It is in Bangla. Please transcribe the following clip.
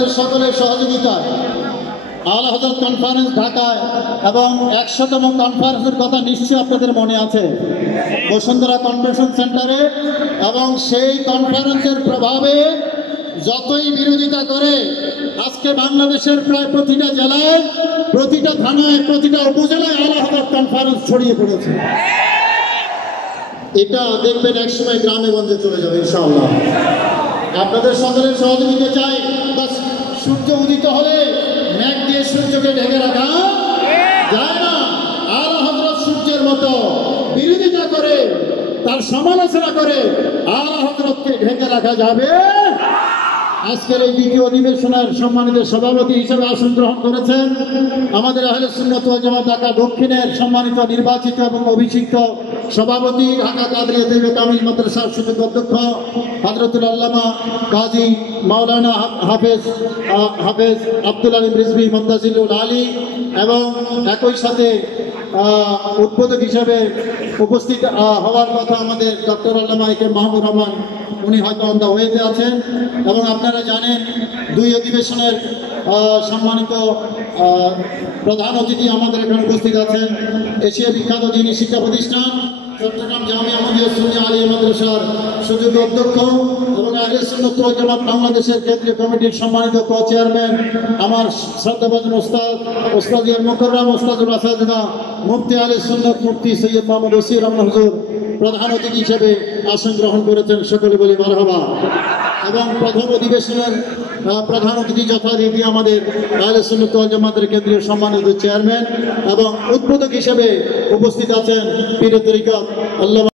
আপনাদের সকলের সহযোগিতায় আলা হযরত কনফারেন্স ঢাকায় এবং 100তম কনফারেন্সের কথা নিশ্চয়ই আপনাদের মনে আছে বসুন্ধরা কনভেনশন সেন্টারে, এবং সেই কনফারেন্সের প্রভাবে যতই বিরোধিতা করে আজকে বাংলাদেশের প্রায় প্রতিটা জেলায়, প্রতিটা থানায়, প্রতিটা উপজেলায় আলা হযরত কনফারেন্স ছড়িয়ে পড়েছে। এটা দেখবেন একসময় গ্রামে গঞ্জে চলে যাবে ইনশাআল্লাহ। আপনাদের সকলের সহযোগিতা চাই। বাস সূর্য উদিত হলে মেঘ দিয়ে সূর্যকে ঢেকে রাখা যায় না। আলা হযরত সূর্যের মতো বিরোধিতা করে, তার সমালোচনা করে আলা হযরতকে ঢেকে রাখা যাবে। আজকের এই দ্বিতীয় অধিবেশনের সম্মানিত সভাপতি হিসেবে আসন গ্রহণ করেছেন আমাদের আহলে সুন্নাত ওয়াল জামাত ঢাকা দক্ষিণের সম্মানিত নির্বাচিত এবং অভিষিক্ত সভাপতি, ঢাকা কাদরিয়া দেওবন্দ কামিল মাদ্রাসার সুযোগ্য অধ্যক্ষ হযরতুল আল্লামা কাজী মাওলানা হাফেজ আব্দুল আলিম রিজভী মুনতাজিলুল আলী, এবং একই সাথে উদ্বোধক হিসেবে উপস্থিত হওয়ার কথা আমাদের ডক্টর আল্লামা এ কে মাহমুদ রহমান, উনি হয়তো অন দ্য ওয়েতে আছেন। এবং আপনারা জানেন দুই অধিবেশনের সম্মানিত প্রধান অতিথি আমাদের এখানে উপস্থিত আছেন এশিয়া বিখ্যাত দিনী শিক্ষা প্রতিষ্ঠান চট্টগ্রাম জামিয়া আহমদিয়া সুন্নিয়া আলিয়া মাদ্রাসার সুযোগ্য অধ্যক্ষ এবং আহলে সুন্নাত ওয়াল জামাত বাংলাদেশের কেন্দ্রীয় কমিটির সম্মানিত কো চেয়ারম্যান আমার শ্রদ্ধাভাজন ওস্তাদুল মুকাররম ওস্তাদুল আসাদিদা মুফতি আহলে সুন্নাত মুফতি সৈয়দ মোহাম্মদ ওসির রহমান হুজুর প্রধান অতিথি হিসেবে আসন গ্রহণ করেছেন। সকলে বলি মারহাবা। এবং প্রথম অধিবেশনের প্রধান অতিথি যথারীতি আমাদের আহলে সুন্নাত ওয়াল জামাতের কেন্দ্রীয় সম্মানিত চেয়ারম্যান এবং উদ্বোধক হিসেবে উপস্থিত আছেন পীর তরিকত আল্লামা